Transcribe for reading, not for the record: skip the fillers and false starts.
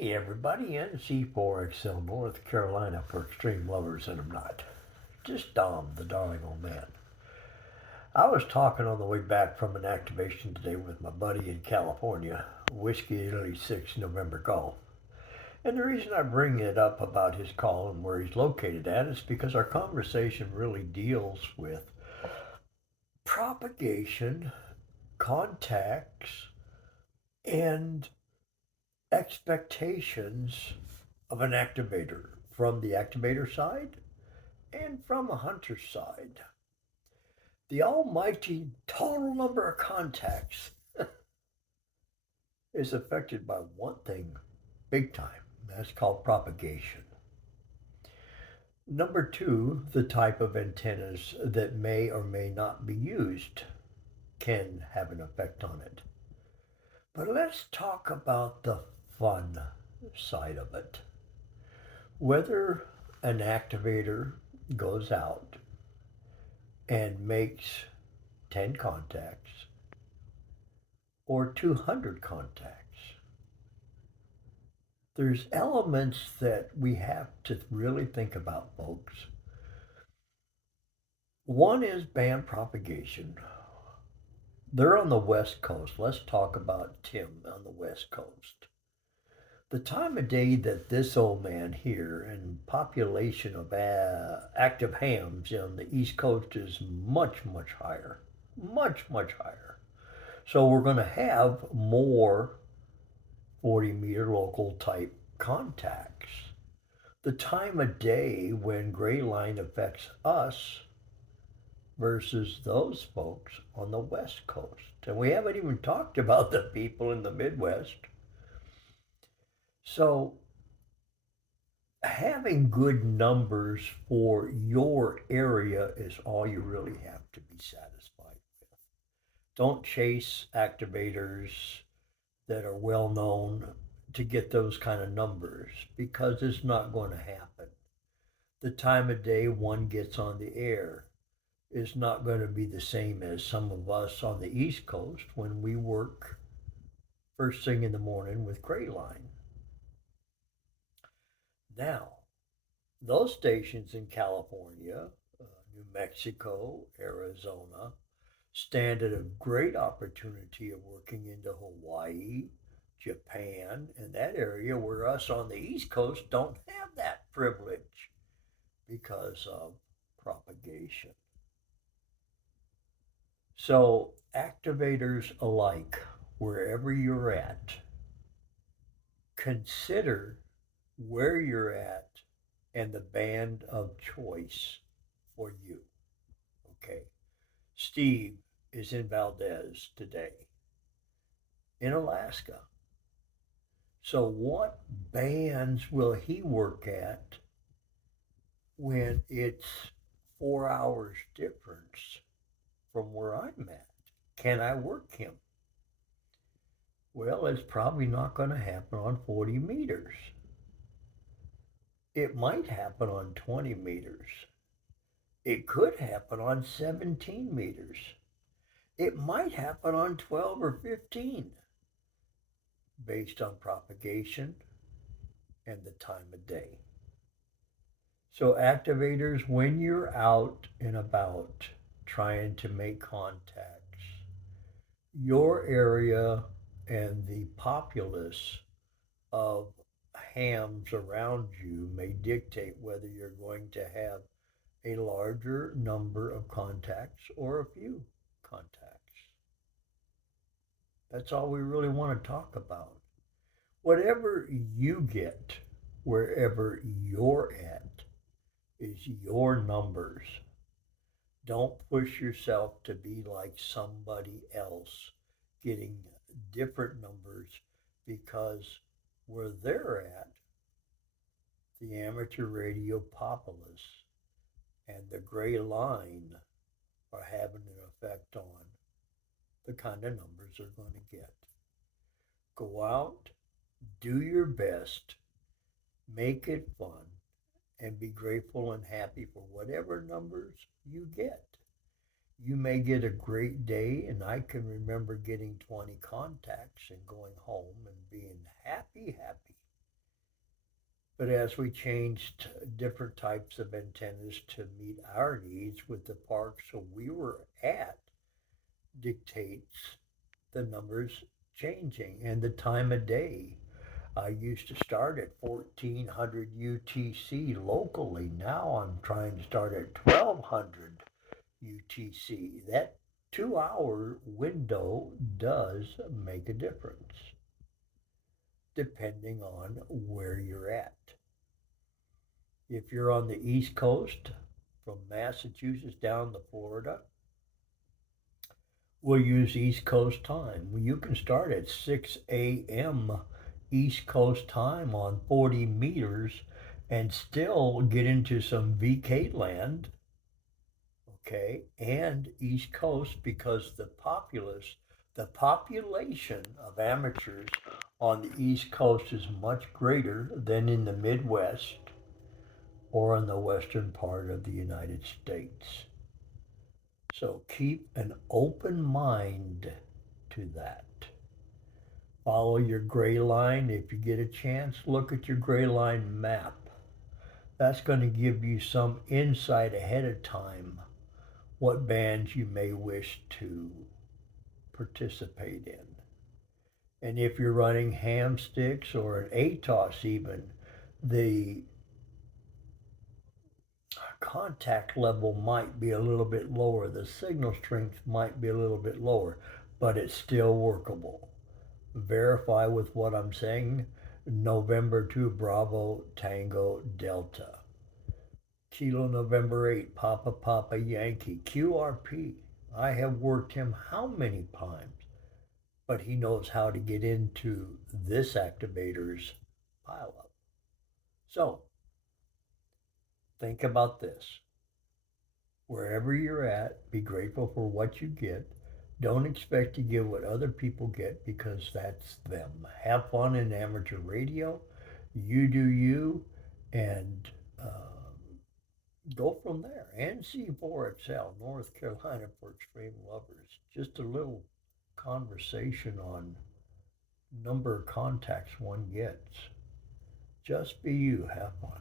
Hey everybody, NC4XL North Carolina for extreme lovers, and I'm not. Just Dom, the darling old man. I was talking on the way back from an activation today with my buddy in California, Whiskey Italy 6 November Golf. And the reason I bring it up about his call and where he's located at is because our conversation really deals with propagation, contacts, and expectations of an activator from the activator side and from a hunter side. The almighty total number of contacts is affected by one thing big time. That's called propagation. Number two, the type of antennas that may or may not be used can have an effect on it. But let's talk about the fun side of it. Whether an activator goes out and makes 10 contacts or 200 contacts, there's elements that we have to really think about, folks. One is band propagation. They're on the West Coast. Let's talk about Tim on the West Coast. The time of day that this old man here and population of active hams on the East Coast is much, much higher. Much, much higher. So we're going to have more 40-meter local type contacts. The time of day when gray line affects us versus those folks on the West Coast. And we haven't even talked about the people in the Midwest. So having good numbers for your area is all you really have to be satisfied with. Don't chase activators that are well known to get those kind of numbers because it's not going to happen. The time of day one gets on the air is not going to be the same as some of us on the East Coast when we work first thing in the morning with gray line. Now, those stations in California, New Mexico, Arizona, stand at a great opportunity of working into Hawaii, Japan, and that area where us on the East Coast don't have that privilege because of propagation. So, activators alike, wherever you're at, consider where you're at and the band of choice for you. Okay. Steve is in Valdez today, in Alaska. So, what bands will he work at when it's 4 hours difference from where I'm at? Can I work him? Well, it's probably not going to happen on 40 meters. It might happen on 20 meters. It could happen on 17 meters. It might happen on 12 or 15 based on propagation and the time of day. So, activators, when you're out and about trying to make contacts, your area and the populace of hams around you may dictate whether you're going to have a larger number of contacts or a few contacts. That's all we really want to talk about. Whatever you get, wherever you're at, is your numbers. Don't push yourself to be like somebody else getting different numbers because where they're at, the amateur radio populace and the gray line are having an effect on the kind of numbers they're going to get. Go out, do your best, make it fun, and be grateful and happy for whatever numbers you get. You may get a great day, and I can remember getting 20 contacts and going home and being happy, happy. But as we changed different types of antennas to meet our needs with the parks so we were at, dictates the numbers changing and the time of day. I used to start at 1400 UTC locally. Now I'm trying to start at 1200 UTC. That 2 hour window does make a difference depending on where you're at. If you're on the East Coast, from Massachusetts down to Florida, we'll use East Coast time. You can start at 6 a.m. East Coast time on 40 meters and still get into some VK land, okay, and East Coast because the population of amateurs on the East Coast is much greater than in the Midwest or in the western part of the United States. So keep an open mind to that. Follow your gray line. If you get a chance, look at your gray line map. That's going to give you some insight ahead of time what bands you may wish to participate in. And if you're running ham sticks or an ATOS even, the contact level might be a little bit lower. The signal strength might be a little bit lower, but it's still workable. Verify with what I'm saying. November 2 Bravo Tango Delta. Kilo November 8 Papa Papa Yankee. QRP. I have worked him how many times? But he knows how to get into this activator's pileup. So, think about this. Wherever you're at, be grateful for what you get. Don't expect to get what other people get because that's them. Have fun in amateur radio. You do you, and go from there. NC4XL, North Carolina for Extreme Lovers. Just a little conversation on number of contacts one gets. Just be you. Have fun.